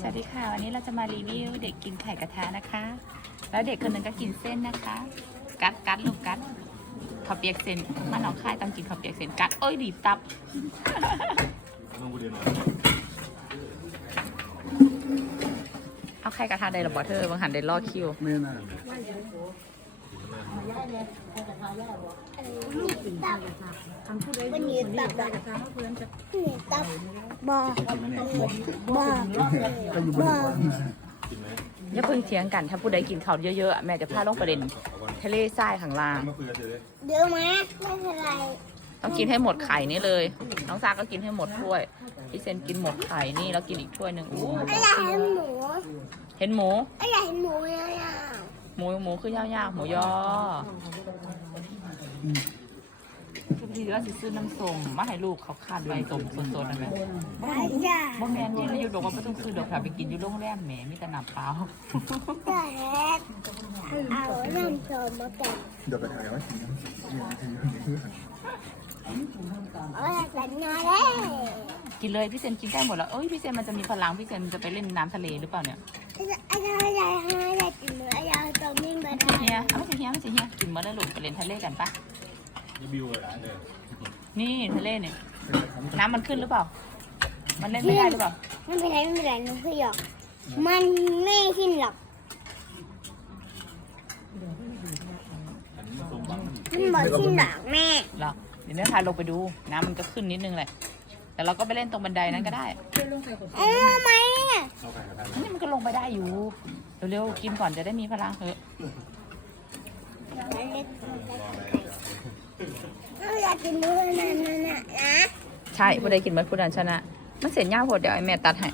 สวัสดีค่ะ วันนี้เราจะมารีวิวเด็กกินไข่กระทะนะคะ แล้วเด็กคนหนึ่งก็กินเส้นนะคะ กัดกัดลูกกัดข้าวเปียกเส้นมาหนองคายต้องกินข้าวเปียกเส้นกัดเอ้ยดีตับเอาไข่กระทะได้หรอบอเธอบางหันได้รอคิวไม่น่า วันนี้ตับกระทะเพื่อนจะตับบอกบอกบอกอย่าเพิ่งเถียงกัน ถ้าผู้ใดกินข้าวเยอะๆ แม่จะพาลงประเด็นทะเลทรายข้างล่างมาคุยกันเฉยเดี๋ยวมาไม่เป็นไรต้องกินให้หมดไข่นี่เลย น้องซาก็กินให้หมดถ้วย พี่เซนกินหมดไข่นี่แล้วกินอีกถ้วยหนึ่งอู้อะไรเห็นหมู เห็นหมูอะไรเห็นหมูยาว หมูหมูคือยาวๆหมูยอทุกทีว่าสิซื้อน้ำส้มมาให้ลูกเขาคาดไว้ต้มสดๆนะแม่ๆได้จ้ะบ่แม่นนี่นายยุทธบอกว่าไม่ต้องซื้อดอกค่ะไปกินอยู่โรงแรมแหมมีแต่น้ำเปล่าได้เอาน้ำส้มมาแกะเดี๋ยวไปถ่ายกันว่าทีนี้เอาแต่งงานเลยกินเลยพี่เซนกินได้หมดแล้วเอ้ยพี่เซนมันจะมีพลังพี่เซนจะไปเล่นน้ำทะเลหรือเปล่าเนี่ยอะไรอะไร เล่นทะเลกันปะรีวิวเลยนะเนี่ยนี่ทะเลเนี่ยน้ำมันขึ้นหรือเปล่า มันเล่นไม่ได้หรือเปล่าไม่เป็นไรไม่เป็นไรหนูคือหยอกมันไม่ขึ้นหรอกอันนี้มาตรงบังมันบอกขึ้นหรอกแม่เหรอเดี๋ยวแม่พาลงไปดู น้ำมันก็ขึ้นนิดนึงแหละแต่เราก็ไปเล่นตรงบันไดนั้นก็ได้เพื่อนลงใส่ขวดเอ้าไหมอะเอาไข่กระทะอันนี้มันก็ลงไปได้อยู่ เร็วๆกินก่อนจะได้มีพลังเถอะ เราอยากกินมื้อนั่นน่ะนะ ใช่ผู้ใดกินมันผู้นั้นชนะ มันเสียยากโหดเดี๋ยวไอ้แม่ตัดให้